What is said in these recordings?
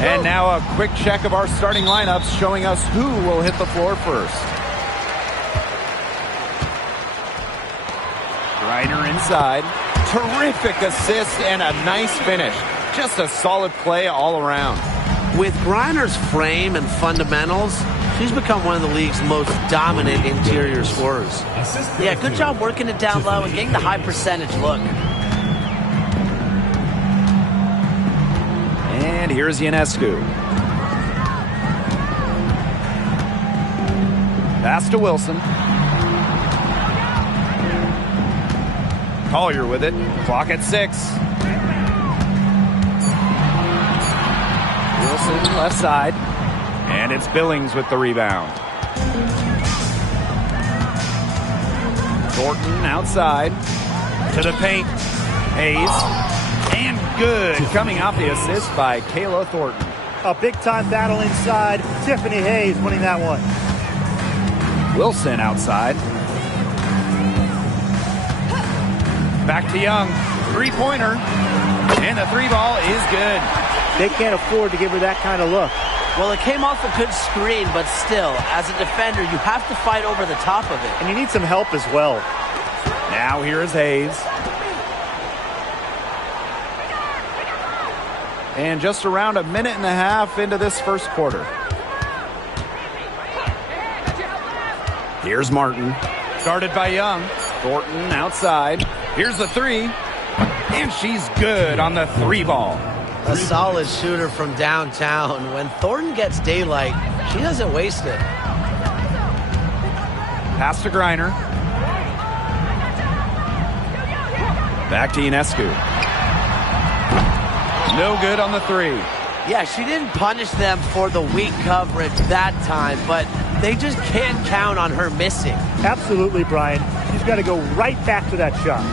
And now a quick check of our starting lineups showing us who will hit the floor first. Griner inside. Terrific assist and a nice finish. Just a solid play all around. With Griner's frame and fundamentals, she's become one of the league's most dominant interior scorers. Yeah, good job working it down low and getting the high percentage look. And here's Ionescu. Pass to Wilson. Collier with it. Clock at 6. Wilson left side. And it's Billings with the rebound. Thornton outside. To the paint. Hayes. And good. Coming off the assist by Kayla Thornton. A big-time battle inside. Tiffany Hayes winning that one. Wilson outside. Back to Young. Three-pointer. And the three ball is good. They can't afford to give her that kind of look. Well, it came off a good screen, but still, as a defender, you have to fight over the top of it. And you need some help as well. Now here is Hayes. And just around a minute and a half into this first quarter. Here's Martin. Guarded by Young. Thornton outside. Here's the three. And she's good on the three ball. A solid shooter from downtown. When Thornton gets daylight, she doesn't waste it. Pass to Griner. Back to Ionescu. No good on the three. Yeah, she didn't punish them for the weak coverage that time, but they just can't count on her missing. Absolutely, Brian. She's got to go right back to that shot.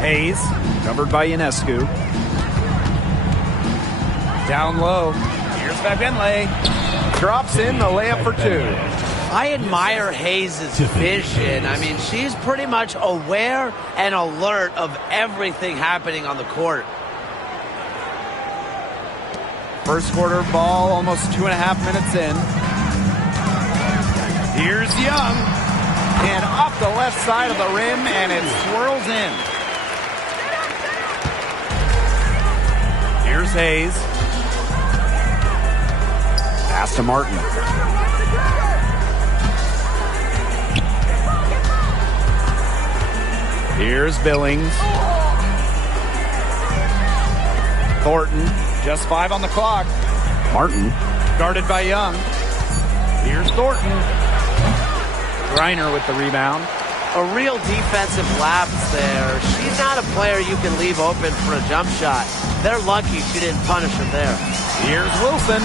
Hayes, covered by Ionescu. Down low. Here's Benley. Drops in the layup for two. I admire Hayes' vision. I mean, she's pretty much aware and alert of everything happening on the court. First quarter ball, almost 2.5 minutes in. Here's Young. And off the left side of the rim, and it swirls in. Here's Hayes. Pass to Martin. Here's Billings. Thornton, just 5 on the clock. Martin, guarded by Young. Here's Thornton. Griner with the rebound. A real defensive lapse there. She's not a player you can leave open for a jump shot. They're lucky she didn't punish him there. Here's Wilson.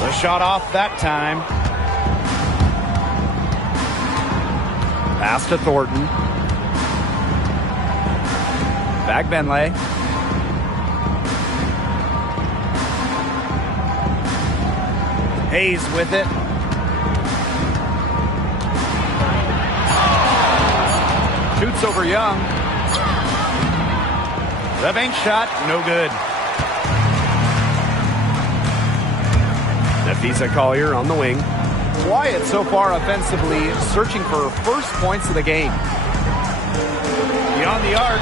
The shot off that time. Pass to Thornton. Back Benley. Hayes with it. Shoots over Young. The bank shot, no good. Nafisa Collier on the wing. Quiet so far offensively, searching for first points of the game. Beyond the arc.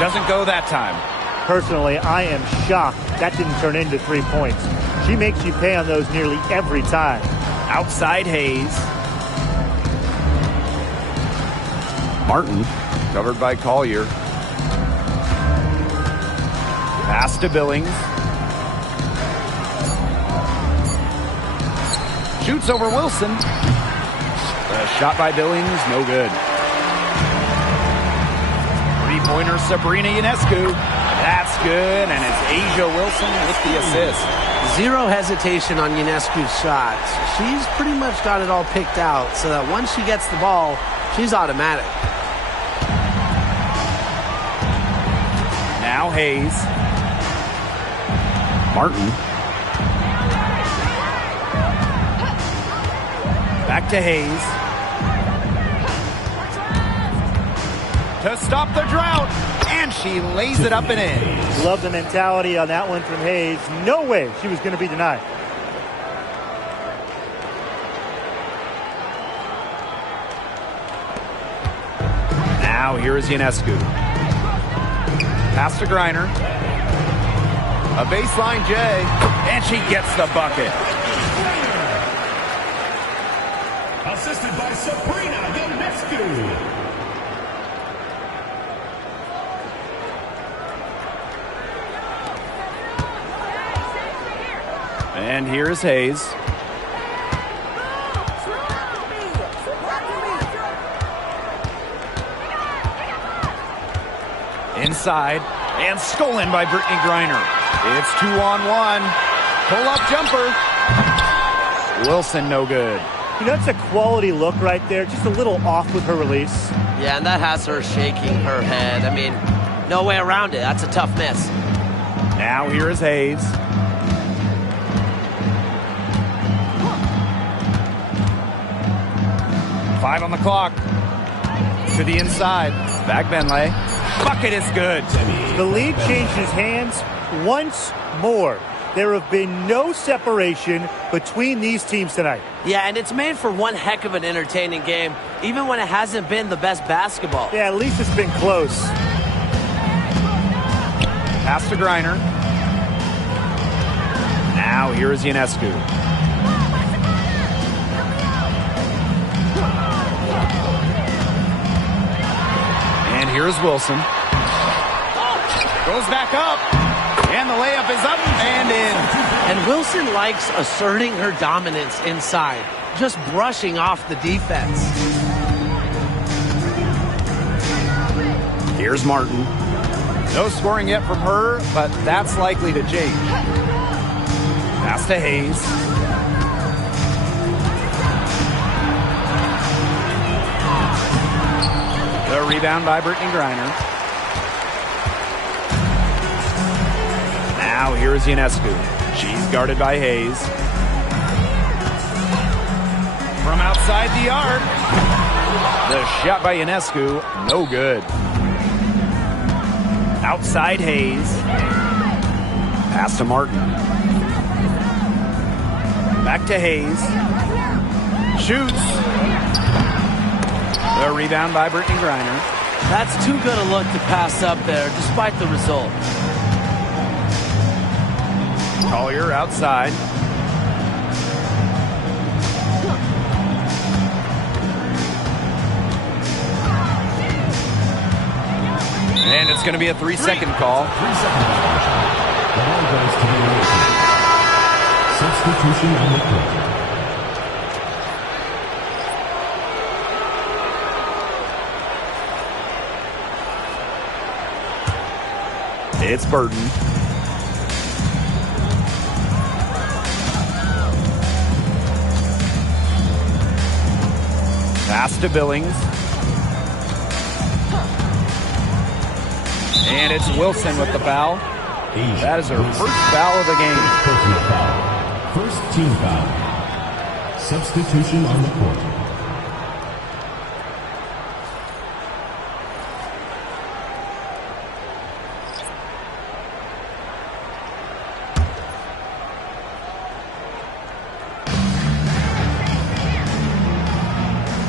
Doesn't go that time. Personally, I am shocked that didn't turn into 3 points. She makes you pay on those nearly every time. Outside Hayes. Martin, covered by Collier. Pass to Billings. Shoots over Wilson. The shot by Billings, no good. Three-pointer Sabrina Ionescu. That's good, and it's Asia Wilson with the assist. Zero hesitation on Ionescu's shots. She's pretty much got it all picked out so that once she gets the ball, she's automatic. Now Hayes. Martin. Back to Hayes. To stop the drought. And And she lays it up and in. Love the mentality on that one from Hayes. No way she was going to be denied. Now here is Ionescu. Pass to Griner. A baseline J. And she gets the bucket. Assisted by Sabrina Ionescu. And here's Hayes. Inside. And stolen by Brittany Griner. It's 2-on-1. Pull-up jumper. Wilson, no good. You know, that's a quality look right there. Just a little off with her release. Yeah, and that has her shaking her head. I mean, no way around it. That's a tough miss. Now here is Hayes. Five on the clock. To the inside. Back Benlay. Bucket is good. The lead changes hands once more. There have been no separation between these teams tonight. Yeah, and it's made for one heck of an entertaining game, even when it hasn't been the best basketball. Yeah, at least it's been close. Pass to Griner. Now here is Ionescu. And here's Wilson. Goes back up. And the layup is up and in. And Wilson likes asserting her dominance inside, just brushing off the defense. Here's Martin. No scoring yet from her, but that's likely to change. Pass to Hayes. The rebound by Brittany Griner. Now here's Ionescu. She's guarded by Hayes. From outside the arc. The shot by Ionescu, no good. Outside Hayes. Pass to Martin. Back to Hayes. Shoots. The rebound by Brittany Griner. That's too good a look to pass up there, despite the result. Collier outside. And it's going to be a 3-second call. 3-second call. The ball goes to the Racers. Substitution on the court. It's Burton. Pass to Billings. And it's Wilson with the foul. That is her first foul of the game. Personal foul. First team foul. Substitution on the court.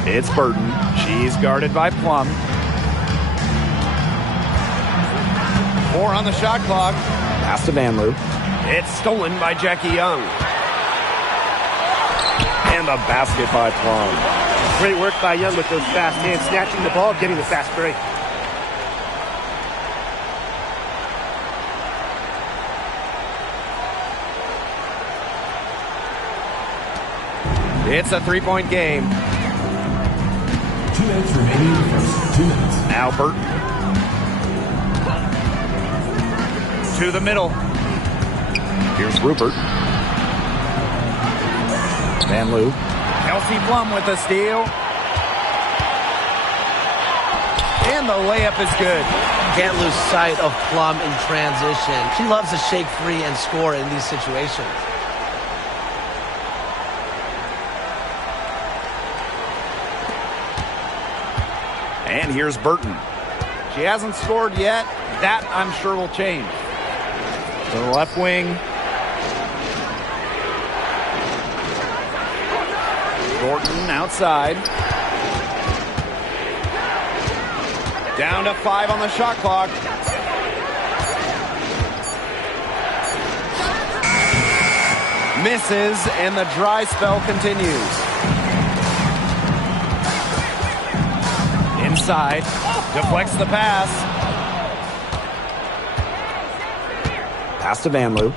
It's Burton. She's guarded by Plum. 4 on the shot clock. Pass to Van Loo. It's stolen by Jackie Young. And the basket by Plum. Great work by Young with those fast hands, snatching the ball, getting the fast break. It's a 3-point game. 2 minutes remaining in the first. 2 minutes. Now Burton. To the middle. Here's Rupert. Van Loo. Kelsey Plum with the steal. And the layup is good. Can't lose sight of Plum in transition. She loves to shake free and score in these situations. And here's Burton. She hasn't scored yet, That, I'm sure, will change. To the left wing. Thornton outside. Down to 5 on the shot clock. Misses, and the dry spell continues. Inside, deflects the pass. Pass to Vanloo.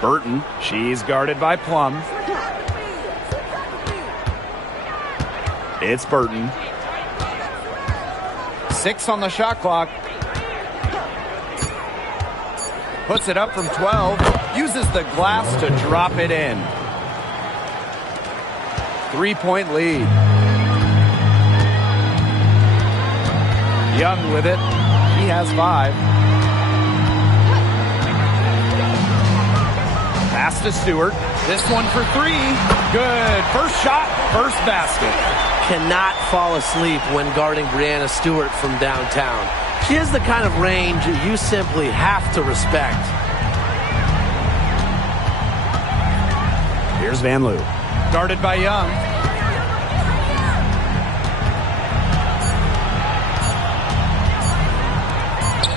Burton, she's guarded by Plum. It's Burton. 6 on the shot clock. Puts it up from 12. Uses the glass to drop it in. 3-point lead. Young with it. She has 5. Pass to Stewart. This one for 3. Good. First shot, first basket. Cannot fall asleep when guarding Breanna Stewart from downtown. She has the kind of range you simply have to respect. Here's Vanloo. Guarded by Young.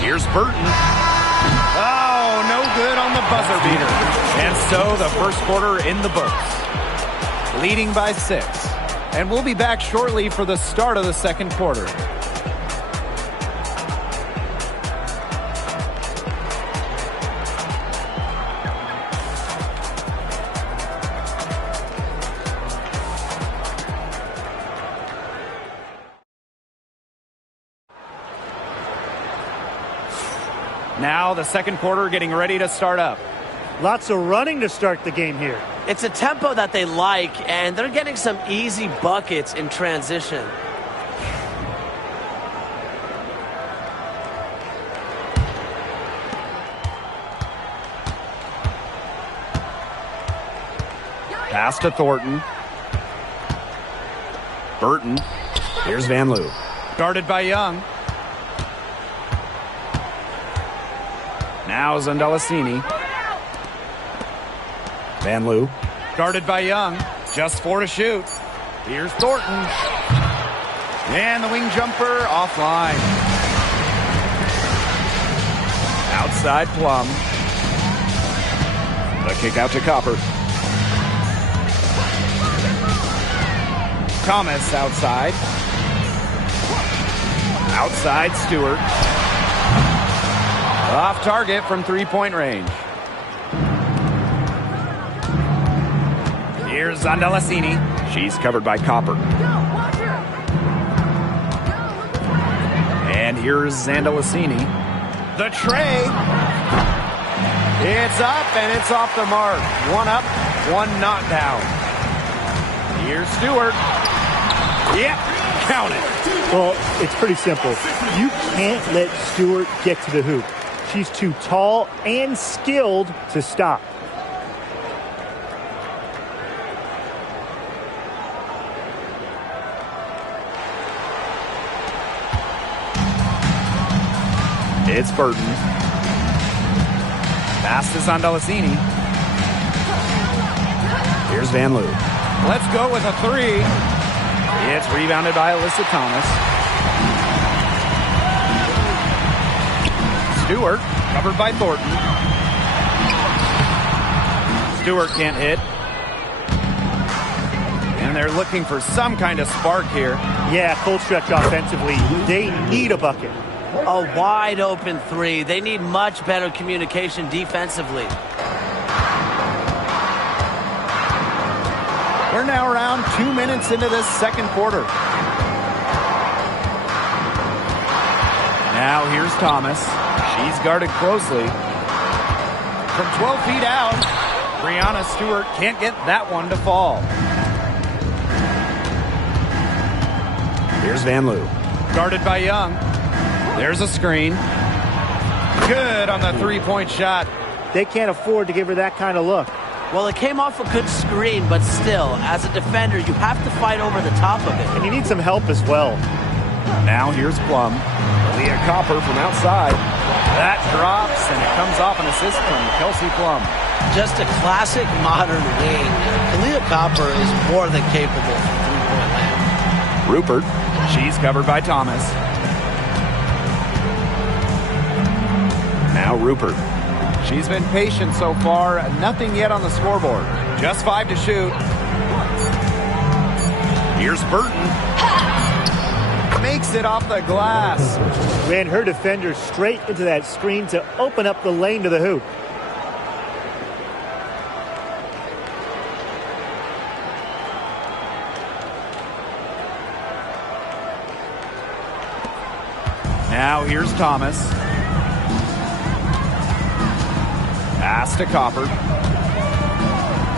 Here's Burton. Oh, no good on the buzzer beater. And so the first quarter in the books. Leading by 6. And we'll be back shortly for the start of the second quarter. Now the second quarter getting ready to start up. Lots of running to start the game here. It's a tempo that they like, and they're getting some easy buckets in transition. Pass to Thornton. Burton. Here's Vanloo. Guarded by Young. Now Zandalasini. Vanloo. Guarded by Young. Just 4 to shoot. Here's Thornton. And the wing jumper offline. Outside Plum. The kick out to Copper. Thomas outside. Outside Stewart. Off target from 3-point range. Here's Zandalasini. She's covered by Copper. And here's Zandalasini. The tray. It's up and it's off the mark. 1 up, 1 not down. Here's Stewart. Yep, count it. Well, it's pretty simple. You can't let Stewart get to the hoop. She's too tall and skilled to stop. It's Burton. Pass to Zandalasini. Here's Vanloo. Let's go with a 3. It's rebounded by Alyssa Thomas. Stewart, covered by Thornton. Stewart can't hit. And they're looking for some kind of spark here. Yeah, cold stretch offensively. They need a bucket. A wide open 3. They need much better communication defensively. We're now around 2 minutes into this second quarter. Now here's Thomas. She's guarded closely. From 12 feet out, Breanna Stewart can't get that one to fall. Here's Vanloo. Guarded by Young. There's a screen. Good on the 3-point shot. They can't afford to give her that kind of look. Well, it came off a good screen, but still, as a defender, you have to fight over the top of it. And you need some help as well. Now here's Plum. Leah Copper from outside. That drops, and it comes off an assist from Kelsey Plum. Just a classic modern wing. Leah Copper is more than capable of three-point land. Rupert. She's covered by Thomas. Now Rupert. She's been patient so far. Nothing yet on the scoreboard. Just 5 to shoot. Here's Burton. Makes it off the glass. Ran her defender straight into that screen to open up the lane to the hoop. Now here's Thomas. Pass to Copper.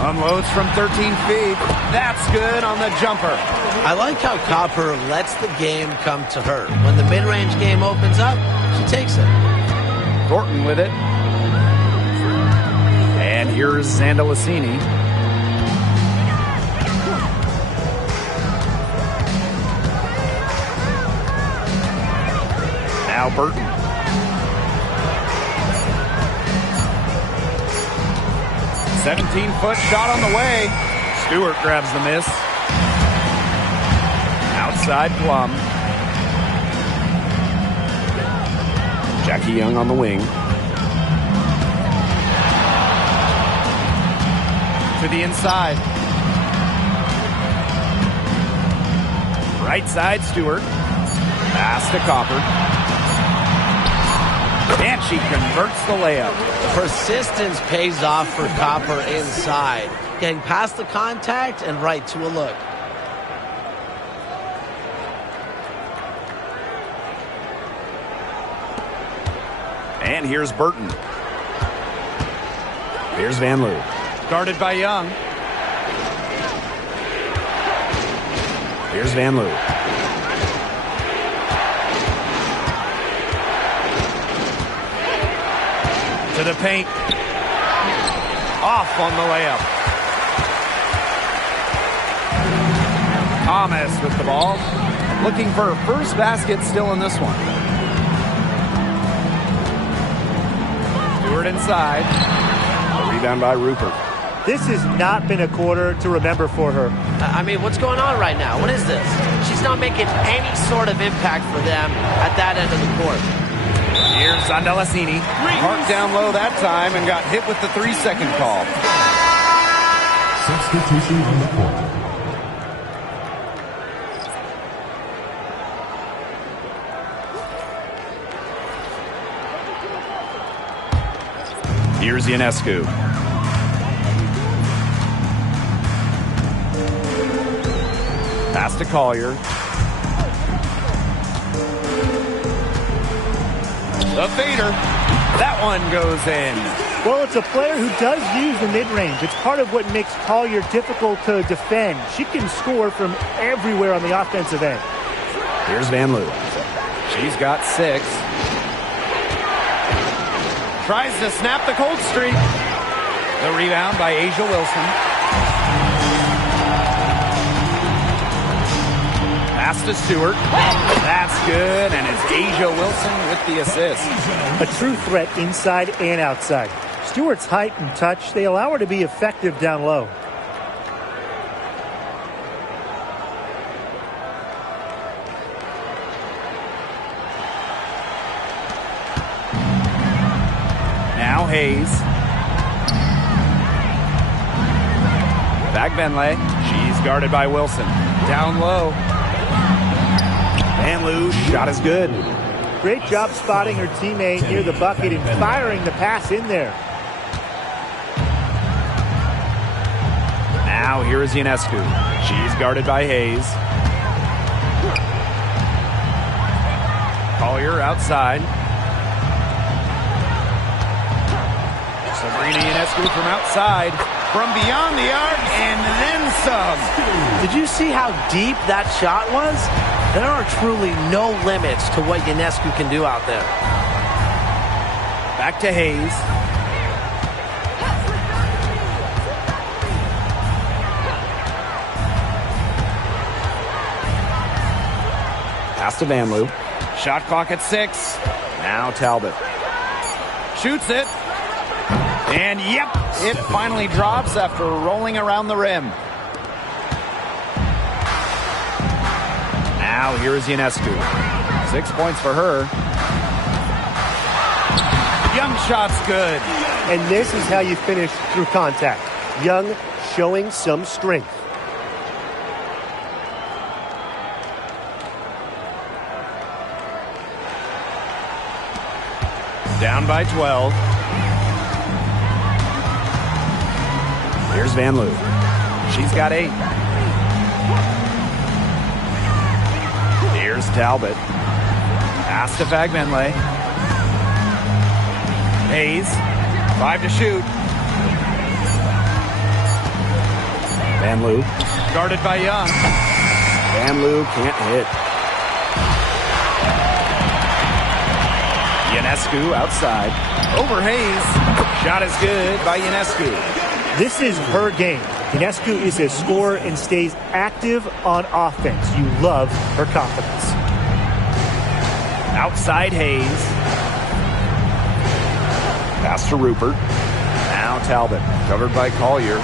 Unloads from 13 feet. That's good on the jumper. I like how Copper lets the game come to her. When the mid-range game opens up, she takes it. Thornton with it. And here's Zandalicini. Now Burton. A 17-foot shot on the way. Stewart grabs the miss. Outside Plum. Jackie Young on the wing. To the inside. Right side Stewart. Pass to Copper. And she converts the layup. Persistence pays off for Copper inside. Getting past the contact and right to a look. And here's Burton. Here's Van Loo. Guarded by Young. Here's Van Loo. To the paint. Off on the layup. Thomas with the ball. Looking for her first basket still in this one. Stewart inside. A rebound by Rupert. This has not been a quarter to remember for her. I mean, what's going on right now? What is this? She's not making any sort of impact for them at that end of the court. Here's Zandalicini. Marked down low that time and got hit with the 3-second call. Substitution on the court. Here's Ionescu. Pass to Collier. The fader. That one goes in. Well, it's a player who does use the mid-range. It's part of what makes Collier difficult to defend. She can score from everywhere on the offensive end. Here's Van Loo. She's got 6. Tries to snap the cold streak. The rebound by Asia Wilson. Pass to Stewart. That's good, and it's Asia Wilson with the assist. A true threat inside and outside. Stewart's height and touch, they allow her to be effective down low. Now Hayes. Back Benley. She's guarded by Wilson. Down low. Van Loo, shot is good. Great job spotting her teammate near the bucket and firing the pass in there. Now here is Ionescu. She's guarded by Hayes. Collier outside. Sabrina Ionescu from outside. From beyond the arc and then some. Did you see how deep that shot was? There are truly no limits to what Ionescu can do out there. Back to Hayes. Pass to Van Loo. Shot clock at 6. Now Talbot. Shoots it. And yep, it finally drops after rolling around the rim. Now here's Ionescu. 6 points for her. Young shot's good. And this is how you finish through contact. Young showing some strength. Down by 12. Here's Van Loo. She's got 8. Here's Talbot. Pass to Fagbenle. Hayes. 5 to shoot. Van Loo. Guarded by Young. Van Loo can't hit. Ionescu outside. Over Hayes. Shot is good by Ionescu. This is her game. Ionescu is a scorer and stays active on offense. You love her confidence. Outside Hayes. Pass to Rupert. Now Talbot. Covered by Collier.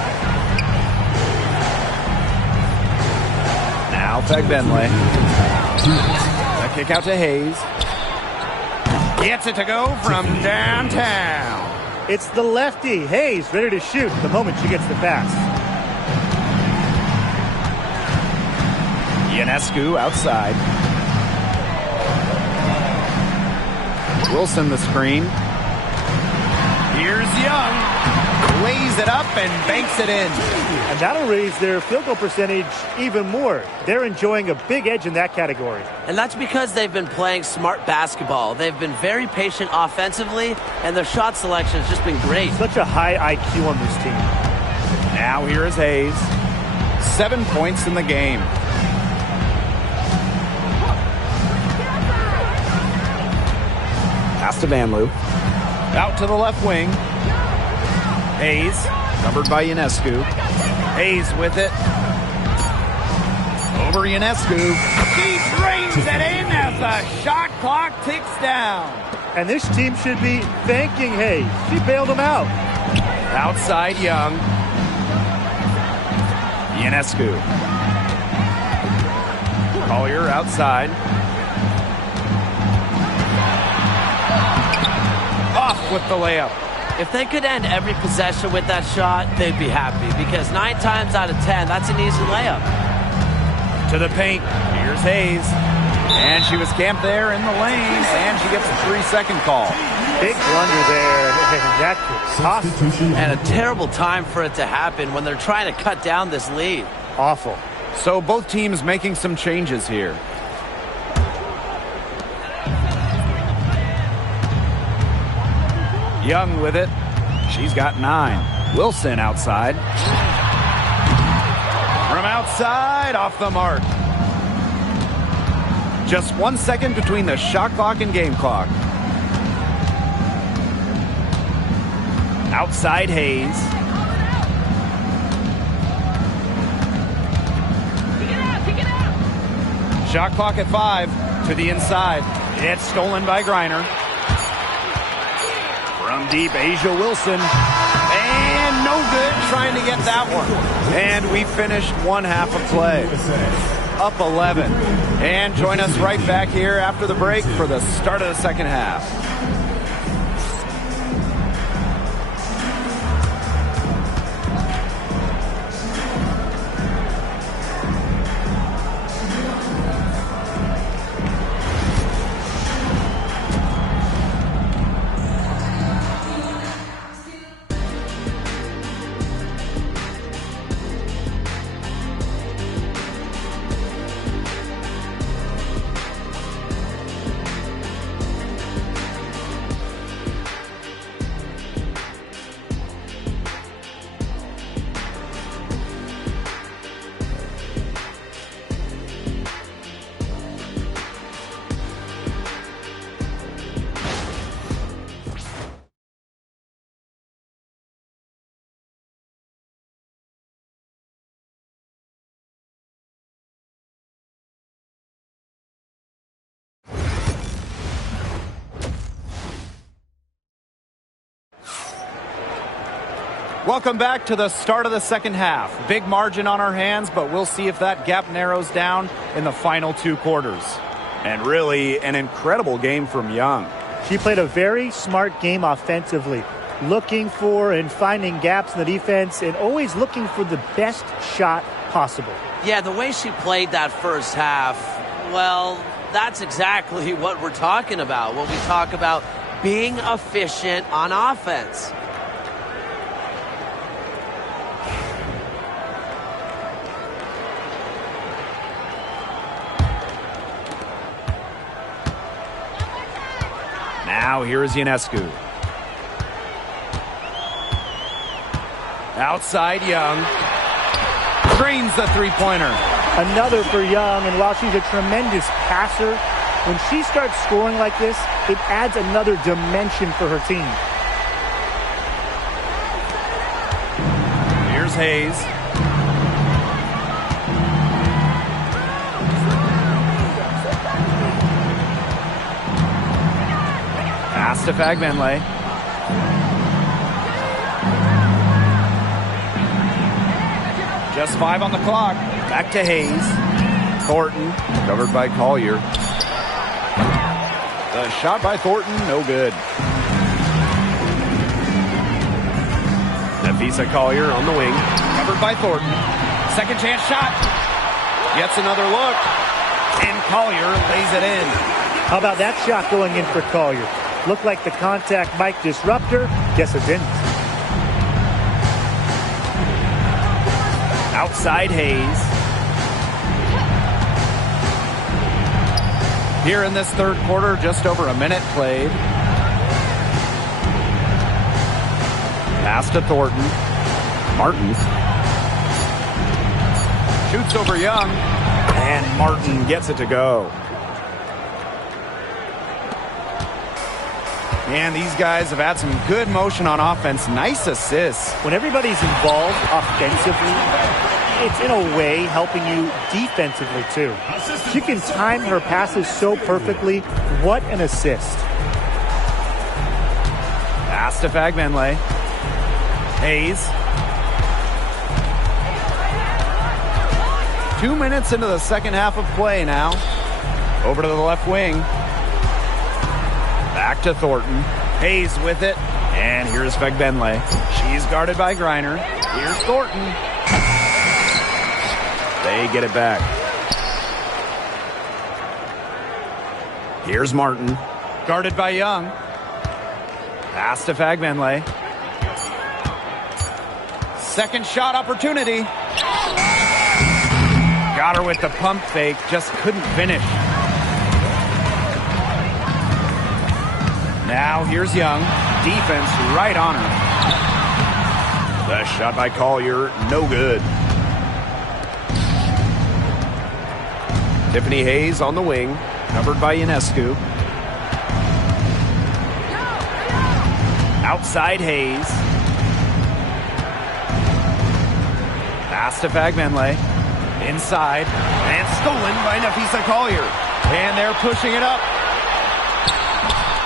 Now Fagbenle. A kick out to Hayes. Gets it to go from downtown. It's the lefty. Hayes ready to shoot the moment she gets the pass. Ionescu outside. Wilson the screen. Here's Young. Lays it up and banks it in. And that'll raise their field goal percentage even more. They're enjoying a big edge in that category. And that's because they've been playing smart basketball. They've been very patient offensively, and their shot selection has just been great. Such a high IQ on this team. Now here is Hayes. 7 points in the game. Pass to Van Loo. Out to the left wing. Hayes, covered by Ionescu. Hayes with it. Over Ionescu. He drains it in as the shot clock ticks down. And this team should be thanking Hayes. She bailed him out. Outside Young. Ionescu. Collier outside. Off with the layup. If they could end every possession with that shot, they'd be happy, because 9 times out of 10, that's an easy layup. To the paint. Here's Hayes. And she was camped there in the lane, and she gets a 3-second call. Big blunder there. That could cost them. And a terrible time for it to happen when they're trying to cut down this lead. Awful. So both teams making some changes here. Young with it. She's got 9. Wilson outside. From outside, off the mark. Just 1 second between the shot clock and game clock. Outside Hayes. Shot clock at 5. To the inside. It's stolen by Griner. From deep, Asia Wilson. And no good trying to get that one. And we finished one half of play. Up 11. And join us right back here after the break for the start of the second half. Welcome back to the start of the second half. Big margin on our hands, but we'll see if that gap narrows down in the final 2 quarters. And really an incredible game from Young. She played a very smart game offensively, looking for and finding gaps in the defense and always looking for the best shot possible. Yeah, the way she played that first half, well, that's exactly what we're talking about when we talk about being efficient on offense. Now here's Ionescu. Outside Young. Drains the three-pointer. Another for Young, and while she's a tremendous passer, when she starts scoring like this, it adds another dimension for her team. Here's Hayes. Pass to Fagbenle. Just 5 on the clock. Back to Hayes. Thornton, covered by Collier. The shot by Thornton, no good. Nafisa Collier on the wing, covered by Thornton. Second chance shot. Gets another look. And Collier lays it in. How about that shot going in for Collier? Looked like the contact might disrupt her. Guess it didn't. Outside Hayes. Here in this third quarter, just over a minute played. Pass to Thornton. Martin. Shoots over Young. And Martin gets it to go. And these guys have had some good motion on offense. Nice assists. When everybody's involved offensively, it's in a way helping you defensively too. She can time her passes so perfectly. What an assist. Pass to Fagbenle. Hayes. 2 minutes into the second half of play now. Over to the left wing. Back to Thornton. Hayes with it. And here's Fagbenle. She's guarded by Griner. Here's Thornton. They get it back. Here's Martin. Guarded by Young. Pass to Fagbenle. Second shot opportunity. Got her with the pump fake. Just couldn't finish. Now here's Young. Defense right on her. The shot by Collier, no good. Tiffany Hayes on the wing, covered by Ionescu. Outside Hayes. Pass to Fagbenle. Inside. And stolen by Nafisa Collier. And they're pushing it up.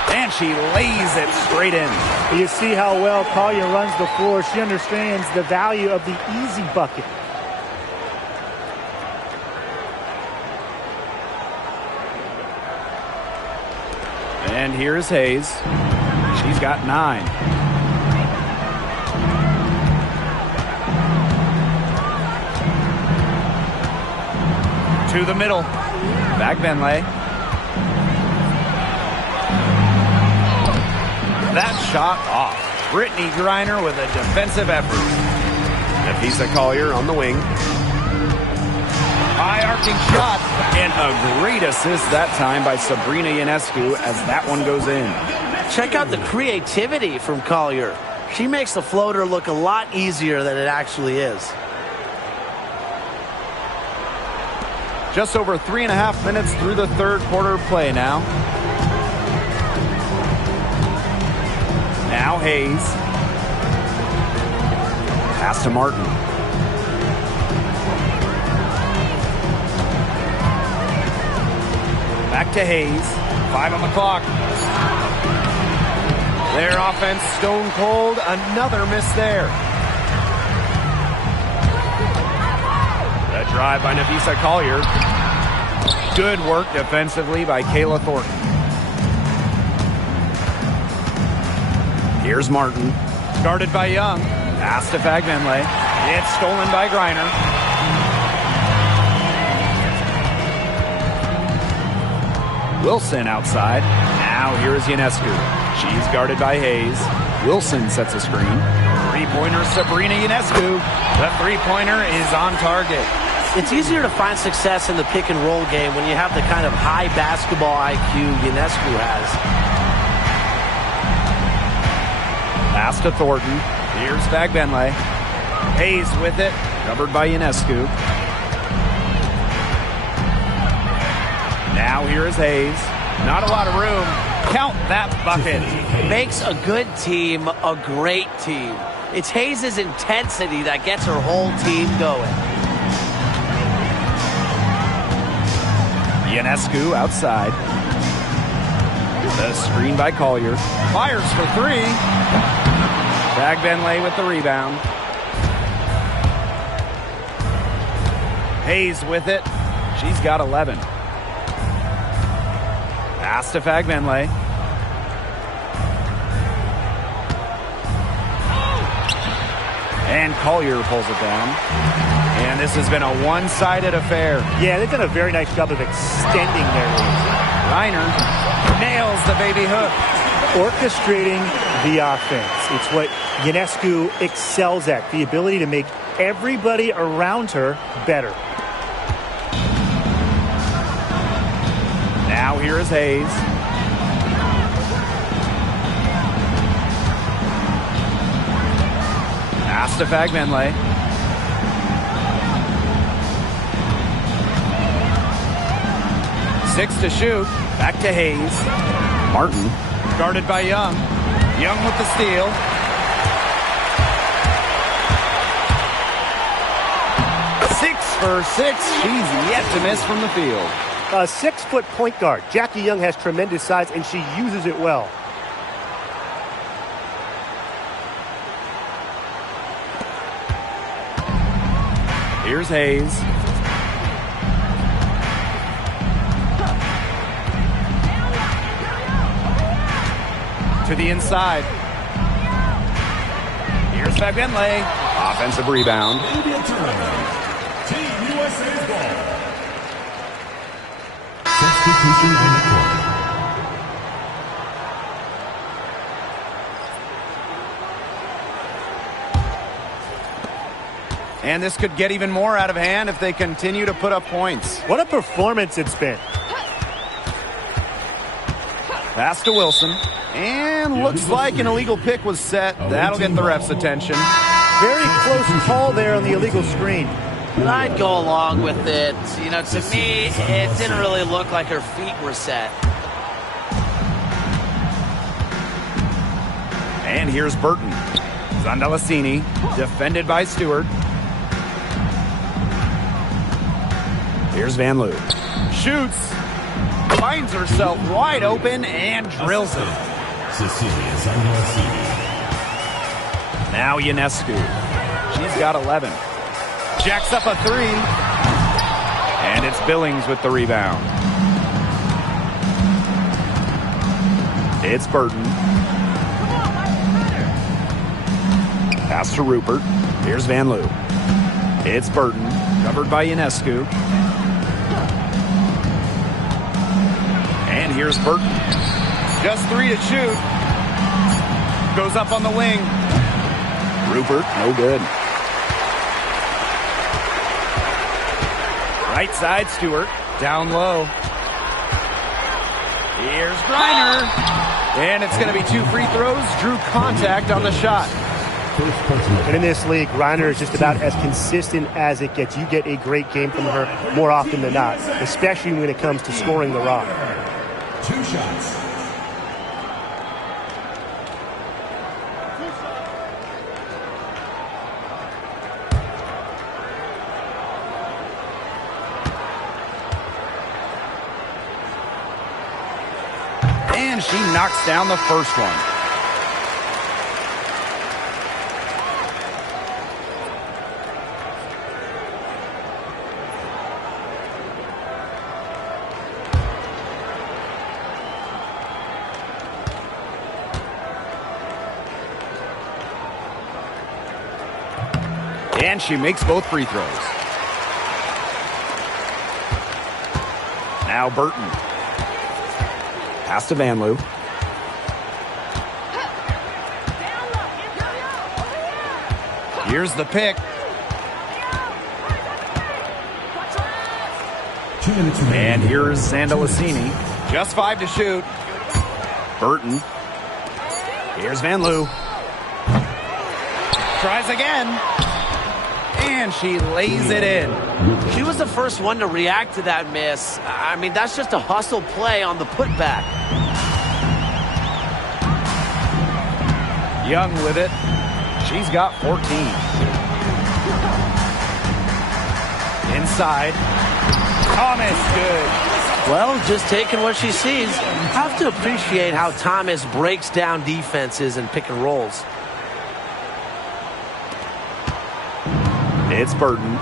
And she lays it straight in. You see how well Collier runs the floor. She understands the value of the easy bucket. And here's Hayes. She's got 9. To the middle. Fagbenle. That shot off. Brittany Griner with a defensive effort. Nafisa Collier on the wing. High arcing shot. And a great assist that time by Sabrina Ionescu as that one goes in. Check out the creativity from Collier. She makes the floater look a lot easier than it actually is. Just over 3.5 minutes through the third quarter play now. Now Hayes. Pass to Martin. Back to Hayes. 5 on the clock. Their offense stone cold. Another miss there. A drive by Nafisa Collier. Good work defensively by Kayla Thornton. Here's Martin. Guarded by Young. Pass to Fagbenle. It's stolen by Griner. Wilson outside. Now here is Ionescu. She's guarded by Hayes. Wilson sets a screen. Three-pointer Sabrina Ionescu. The three-pointer is on target. It's easier to find success in the pick-and-roll game when you have the kind of high basketball IQ Ionescu has. Pass to Thornton. Here's Fagbenle. Hayes with it. Covered by Ionescu. Now here is Hayes. Not a lot of room. Count that bucket. Makes a good team a great team. It's Hayes' intensity that gets her whole team going. Ionescu outside. The screen by Collier. Fires for three. Fagbenle with the rebound. Hayes with it. She's got 11. Pass to Fagbenle. And Collier pulls it down. And this has been a one-sided affair. Yeah, they've done a very nice job of extending their lead. Reiner nails the baby hook. Orchestrating the offense. It's what Ionescu excels at, the ability to make everybody around her better. Now here is Hayes. Pass to Fagbenle. Six to shoot. Back to Hayes. Martin. Guarded by Young. Young with the steal. Six for six. She's yet to miss from the field. A 6-foot point guard. Jackie Young has tremendous size, and she uses it well. Here's Hayes. To the inside. Here's Fagbenle. Offensive rebound. Team USA's ball. Substitution on the court. And this could get even more out of hand if they continue to put up points. What a performance it's been. Pass to Wilson. And looks like an illegal pick was set. That'll get the ref's attention. Very close call there on the illegal screen. But I'd go along with it. You know, to me, it didn't really look like her feet were set. And here's Burton. Zondalassini, defended by Stewart. Here's Van Loo. Shoots. Finds herself wide open and drills it. Cecilia Zandalassini. Now Ionescu. She's got 11. Jacks up a three. And it's Billings with the rebound. It's Burton. Pass to Rupert. Here's Van Loo. It's Burton. Covered by Ionescu. And here's Burton. Just three to shoot. Goes up on the wing. Rupert, no good. Right side, Stewart. Down low. Here's Griner. And it's going to be two free throws. Drew contact on the shot. And in this league, Reiner is just about as consistent as it gets. You get a great game from her more often than not, especially when it comes to scoring the rock. 2 shots. And she knocks down the first one. And she makes both free throws. Now Burton. Pass to Van Loo. Here's the pick. 2 minutes remaining. And here's Zandalicini. Just 5 to shoot. Burton. Here's Van Loo. Tries again. And she lays it in. She was the first one to react to that miss. I mean, that's just a hustle play on the putback. Young with it. She's got 14. Inside. Thomas, good. Well, just taking what she sees. Have to appreciate how Thomas breaks down defenses and pick and rolls. It's Burton.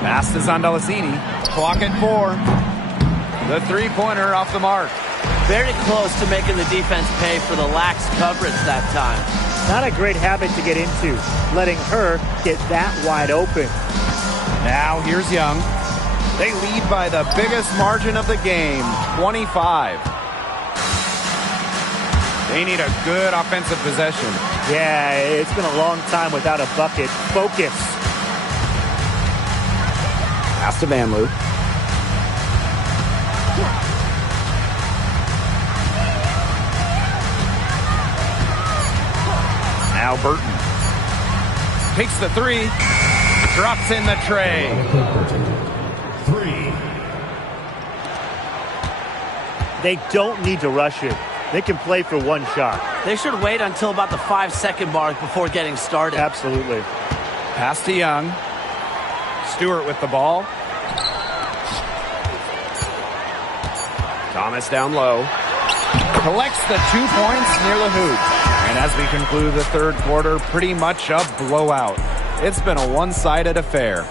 Pass to Zandalicini. Clock at 4. The three-pointer off the mark. Very close to making the defense pay for the lax coverage that time. Not a great habit to get into, letting her get that wide open. Now here's Young. They lead by the biggest margin of the game, 25. They need a good offensive possession. Yeah, it's been a long time without a bucket. Focus. Pass to Van Loo. Now Burton. Takes the 3. Drops in the tray. 3. They don't need to rush it. They can play for one shot. They should wait until about the 5-second mark before getting started. Absolutely. Pass to Young. Stewart with the ball. Thomas down low. Collects the 2 points near the hoop. And as we conclude the third quarter, pretty much a blowout. It's been a one-sided affair.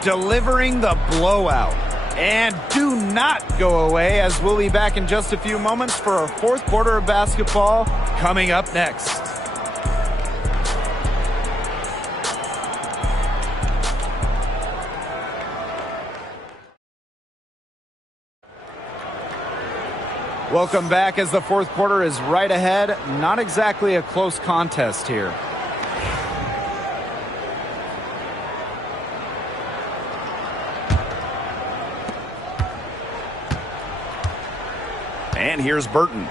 Delivering the blowout. And do not go away, as we'll be back in just a few moments for our fourth quarter of basketball coming up next. Welcome back as the fourth quarter is right ahead. Not exactly a close contest here. And here's Burton.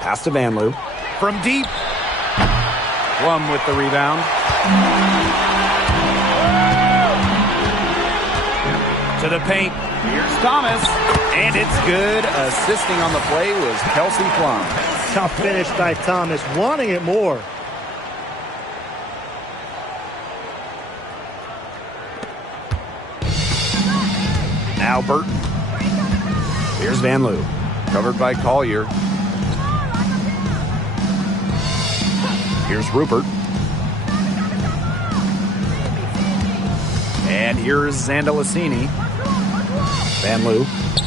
Pass to Van Loo. From deep. Plum with the rebound. To the paint. Here's Thomas. And it's good. Assisting on the play was Kelsey Plum. Tough finish by Thomas, wanting it more. Now Burton. Here's Van Loo. Covered by Collier. Here's Rupert. And here's Zandalicini. Van Loo.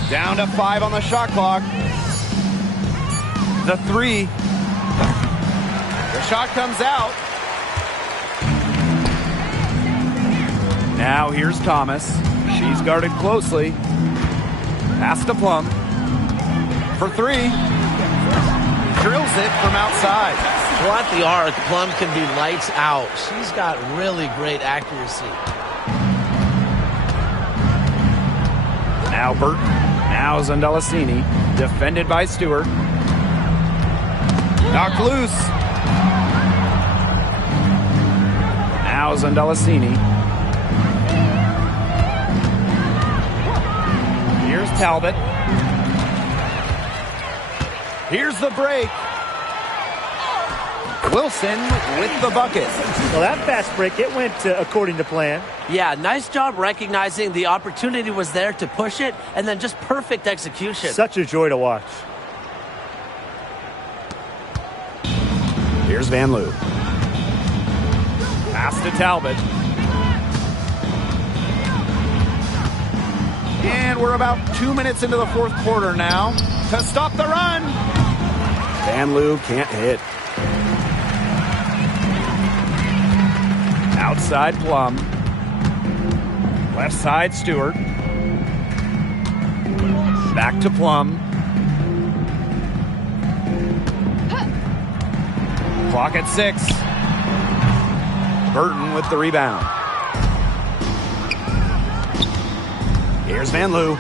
Down to 5 on the shot clock. The 3. The shot comes out. Now here's Thomas. She's guarded closely. Pass to Plum. For 3. Drills it from outside. Well, at the arc, Plum can be lights out. She's got really great accuracy. Now Burton. Now Zandalicini. Defended by Stewart. Knocked loose. Now Zandalicini. Here's Talbot. Here's the break. Wilson with the bucket. Well, that fast break, it went according to plan. Yeah, nice job recognizing the opportunity was there to push it, and then just perfect execution. Such a joy to watch. Here's Van Loo. Pass to Talbot. And we're about 2 minutes into the fourth quarter now to stop the run. Van Loo can't hit. Outside Plum. Left side Stewart. Back to Plum. Clock at 6. Burton with the rebound. Here's Van Loo.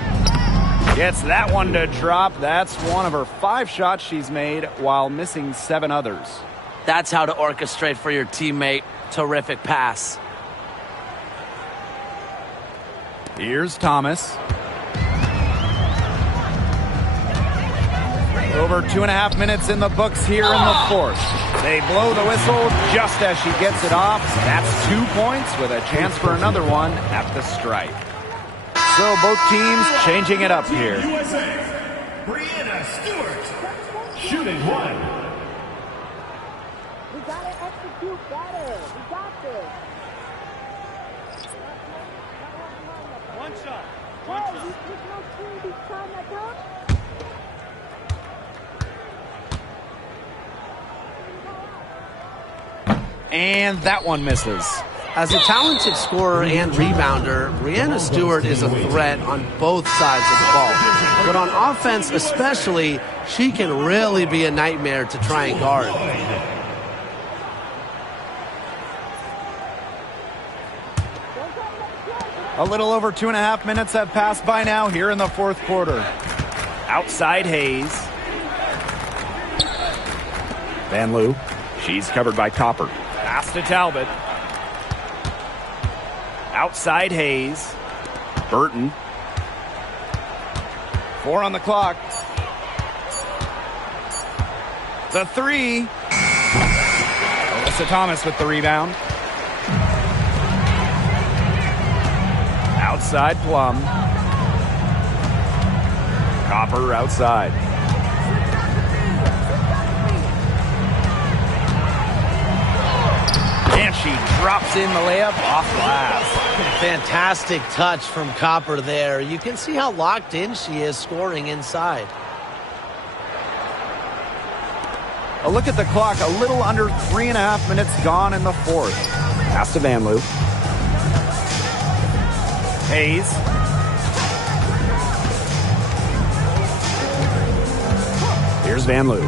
Gets that one to drop. That's one of her 5 shots she's made while missing 7 others. That's how to orchestrate for your teammate. Terrific pass. Here's Thomas. Over 2.5 minutes in the books here in the fourth. They blow the whistle just as she gets it off. That's 2 points with a chance for another one at the stripe. So both teams changing it up here. Brianna Stewart, shooting 1. We gotta execute better. We got this. One shot. Hey, you pick no screen each time that comes? And that one misses. As a talented scorer and rebounder, Brianna Stewart is a threat on both sides of the ball. But on offense especially, she can really be a nightmare to try and guard. A little over 2.5 minutes have passed by now here in the fourth quarter. Outside Hayes. Van Loo. She's covered by Copper. Pass to Talbot. Outside Hayes. Burton. 4 on the clock. The 3. Alyssa Thomas with the rebound. Outside Plum. Copper outside. And she drops in the layup off glass. Fantastic touch from Copper there. You can see how locked in she is scoring inside. A look at the clock. A little under 3.5 minutes gone in the fourth. Pass to Van Loo. Hayes. Here's Van Loo.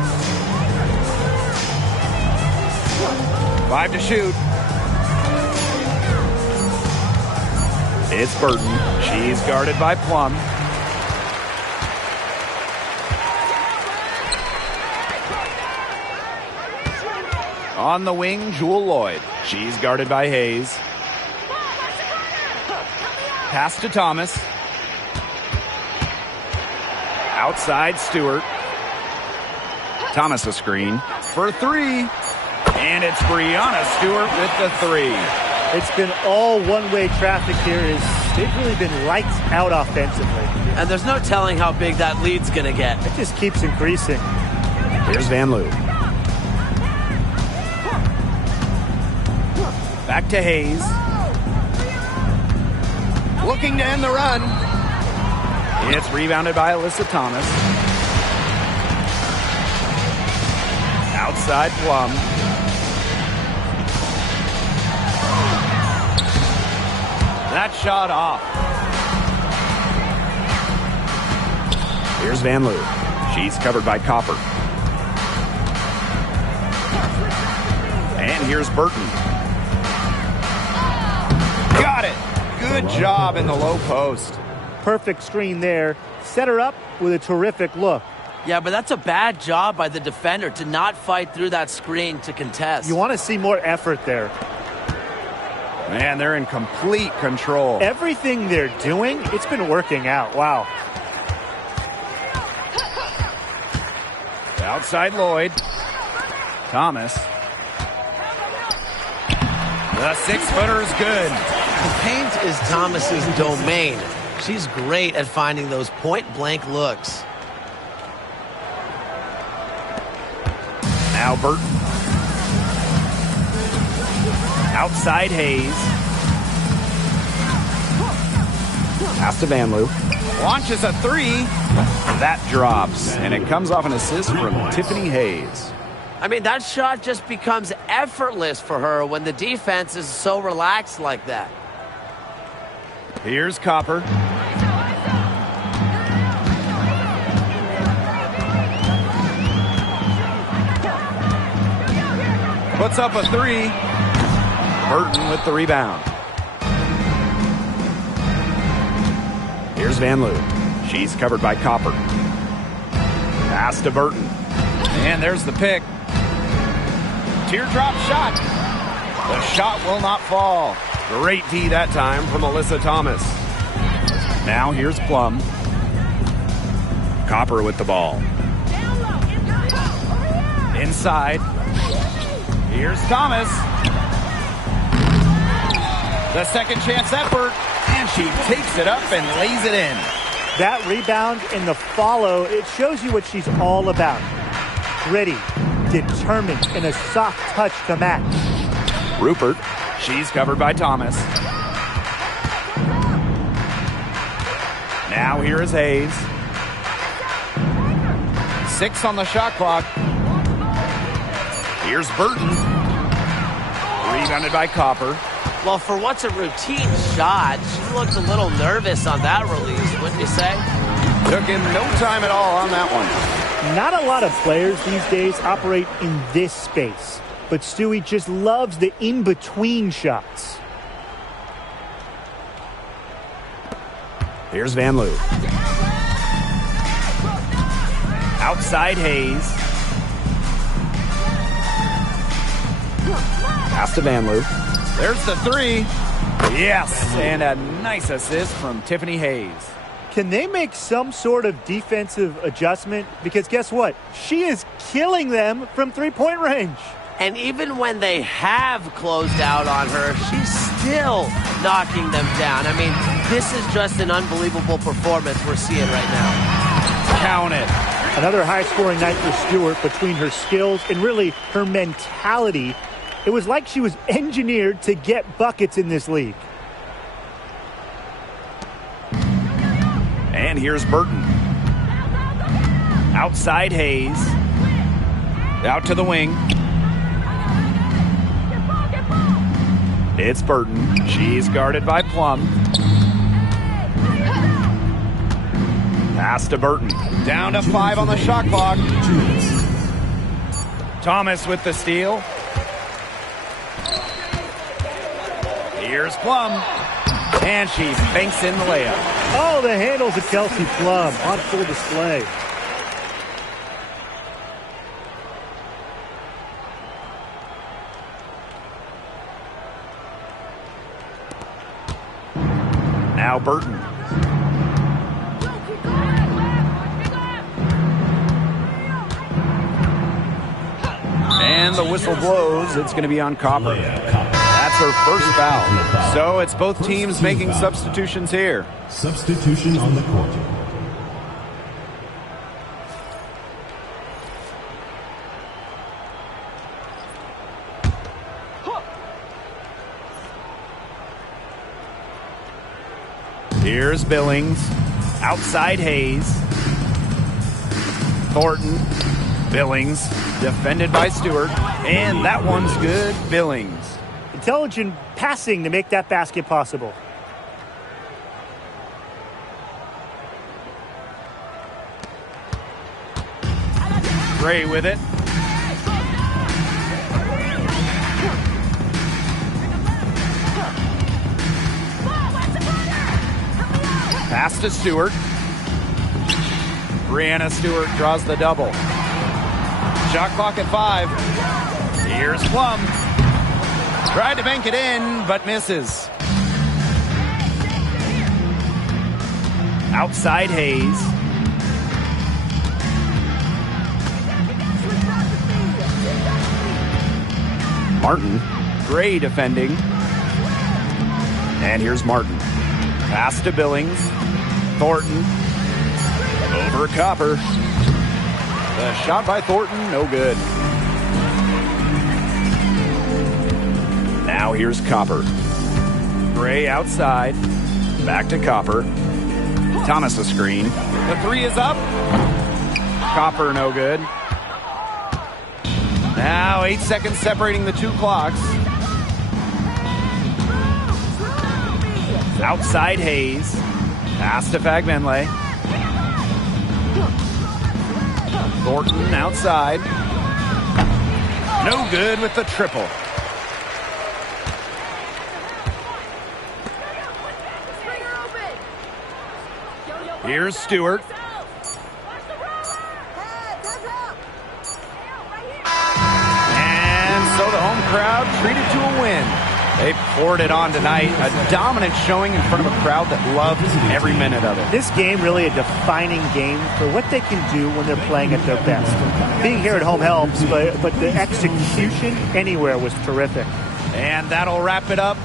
5 to shoot. It's Burton. She's guarded by Plum. On the wing, Jewel Lloyd. She's guarded by Hayes. Pass to Thomas. Outside Stewart. Thomas a screen. For 3. And it's Brianna Stewart with the 3. It's been all one-way traffic here. They've really been lights out offensively. And there's no telling how big that lead's going to get. It just keeps increasing. Here's Van Loo. Back to Hayes. Looking to end the run. It's rebounded by Alyssa Thomas. Outside Plum. That shot off. Here's Van Loo. She's covered by Copper. And here's Burton. Got it. Good job in the low post. Perfect screen there. Set her up with a terrific look. Yeah, but that's a bad job by the defender to not fight through that screen to contest. You want to see more effort there. Man, they're in complete control. Everything they're doing, it's been working out. Wow. Outside Lloyd. Thomas. The 6-footer is good. The paint is Thomas's domain. She's great at finding those point-blank looks. Now Burton. Outside Hayes. Pass to Van Loo. Launches a three. That drops, and it comes off an assist from Tiffany Hayes. I mean, that shot just becomes effortless for her when the defense is so relaxed like that. Here's Copper. Puts up a three. Burton with the rebound. Here's Van Loo. She's covered by Copper. Pass to Burton. And there's the pick. Teardrop shot. The shot will not fall. Great D that time from Alyssa Thomas. Now here's Plum. Copper with the ball. Inside. Here's Thomas. The second chance effort. And she takes it up and lays it in. That rebound and the follow, it shows you what she's all about. Gritty, determined, and a soft touch to match. Rupert. She's covered by Thomas. Now here is Hayes. 6 on the shot clock. Here's Burton. Rebounded by Copper. Well, for what's a routine shot, she looked a little nervous on that release, wouldn't you say? Took him no time at all on that one. Not a lot of players these days operate in this space, but Stewie just loves the in-between shots. Here's Van Loo. Outside Hayes. Pass to Van Loo. There's the three. Yes, and a nice assist from Tiffany Hayes. Can they make some sort of defensive adjustment? Because guess what? She is killing them from three-point range. And even when they have closed out on her, she's still knocking them down. I mean, this is just an unbelievable performance we're seeing right now. Count it. Another high-scoring night for Stewart. Between her skills and really her mentality, it was like she was engineered to get buckets in this league. And here's Burton. Outside Hayes. Out to the wing. It's Burton. She's guarded by Plum. Pass to Burton. Down to 5 on the shot clock. Thomas with the steal. Here's Plum. And she banks in the layup. Oh, the handles of Kelsey Plum on full display. Now Burton. And the whistle blows. It's going to be on Copper. That's her first foul. So it's both teams making substitutions here. Substitution on the court. Here's Billings. Outside Hayes. Thornton. Billings. Defended by Stewart. And that one's good. Billings. Intelligent passing to make that basket possible. Gray with it. Pass to Stewart. Brianna Stewart draws the double. Shot clock at 5. Here's Plum. Tried to bank it in, but misses. Outside Hayes. Martin. Gray defending. And here's Martin. Pass to Billings. Thornton. Over Copper. The shot by Thornton, no good. Now Now here's Copper. Gray outside. Back to Copper. Thomas a screen. The three is up. Copper no good. Now 8 seconds separating the two clocks. Outside Hayes. Pass to Fagbenle. Thornton outside. No good with the triple. Here's Stewart. And so the home crowd treated to a win. They poured it on tonight. A dominant showing in front of a crowd that loved every minute of it. This game really a defining game for what they can do when they're playing at their best. Being here at home helps, but the execution anywhere was terrific. And that'll wrap it up